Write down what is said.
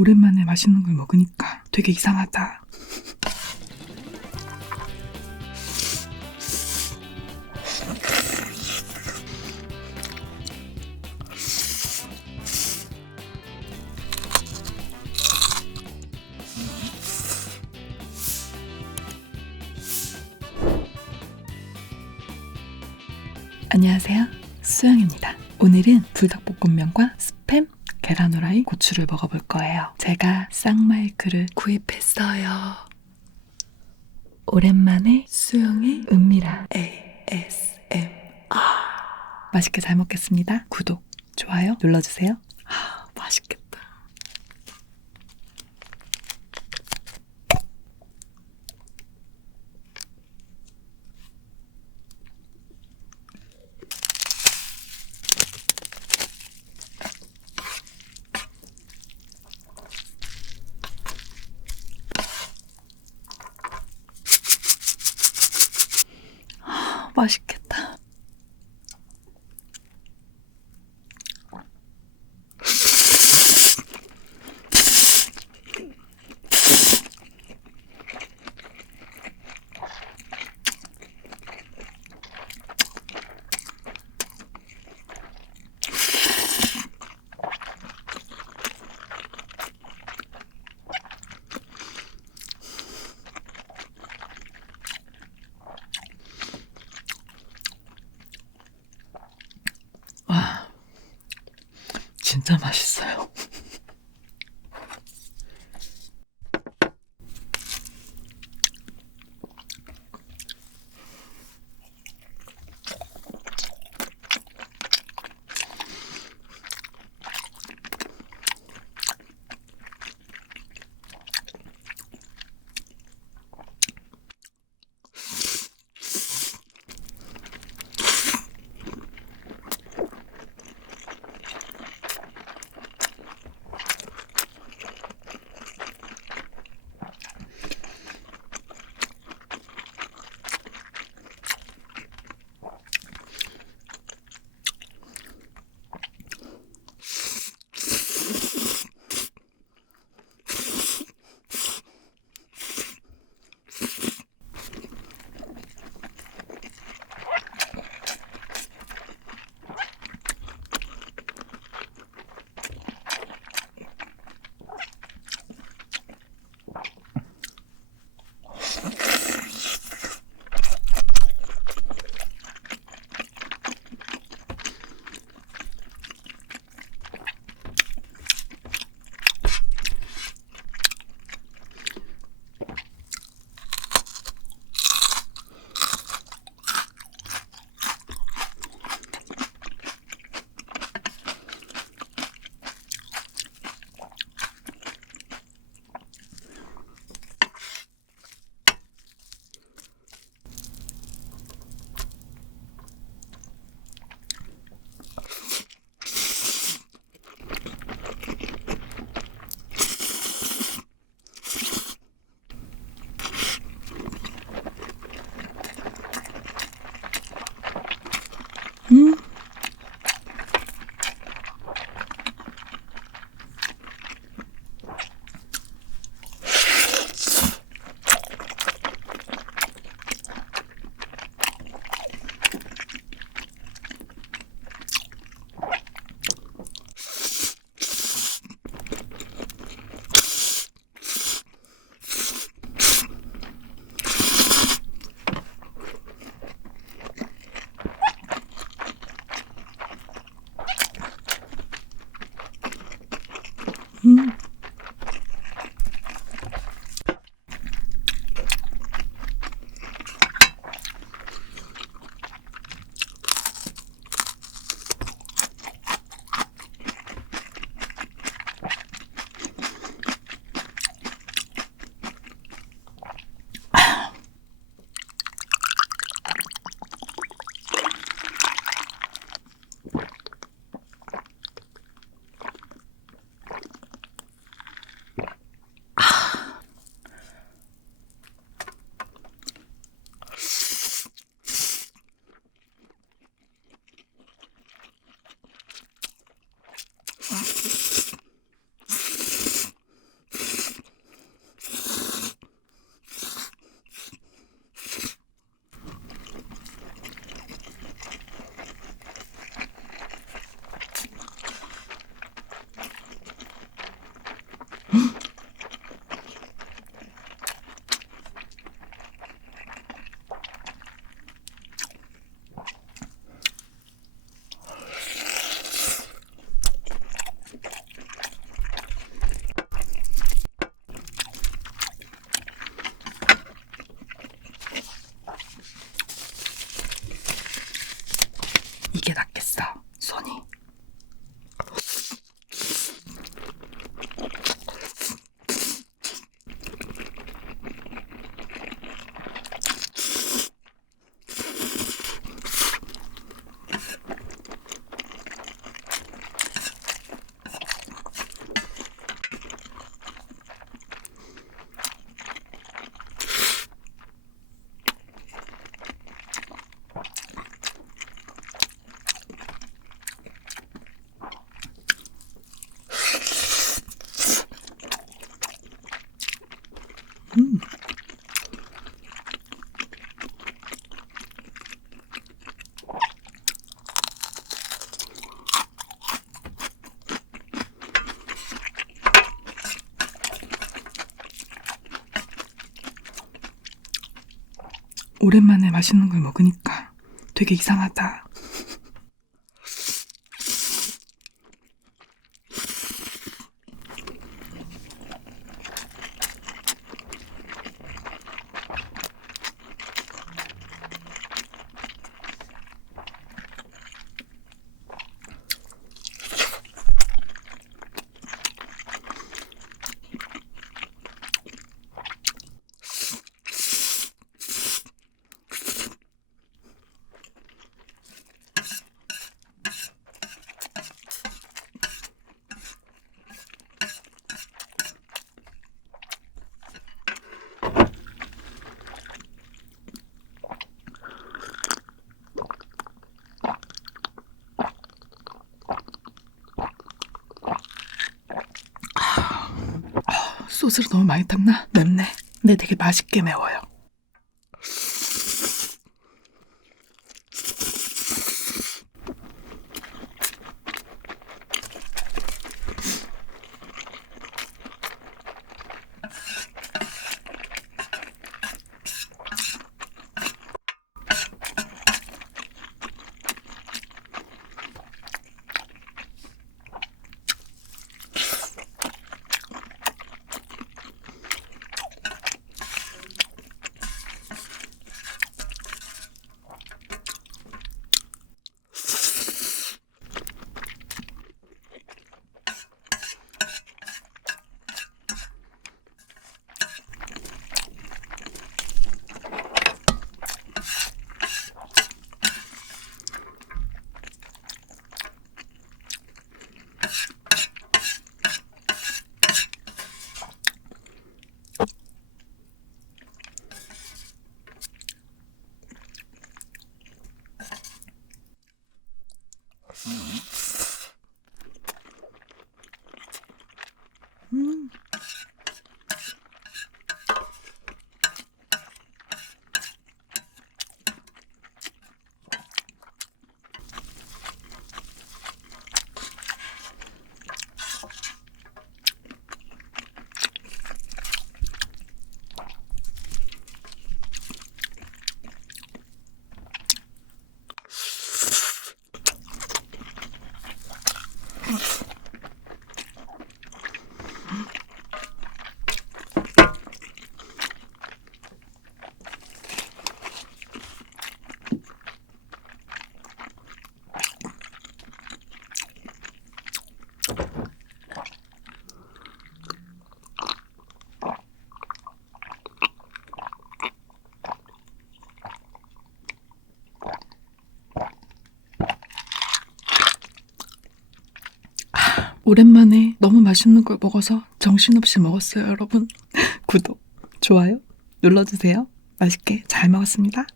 오랜만에 맛있는 걸 먹으니까 되게 이상하다. 안녕하세요. 수영입니다. 오늘은 불닭볶음면과 계란 후라이, 고추를 먹어볼 거예요. 제가 쌍마이크를 구입했어요. 오랜만에 수영의 은밀한 ASMR. 맛있게 잘 먹겠습니다. 구독, 좋아요 눌러주세요. 아, 맛있겠다. 맛있겠다. 와, 진짜 맛있어요. 오랜만에 맛있는 걸 먹으니까 되게 이상하다. 소스를 너무 많이 탔나? 맵네. 근데 되게 맛있게 매워요. Mm-hmm. Mm-hmm. 오랜만에 너무 맛있는 걸 먹어서 정신없이 먹었어요, 여러분. 구독, 좋아요 눌러주세요. 맛있게 잘 먹었습니다.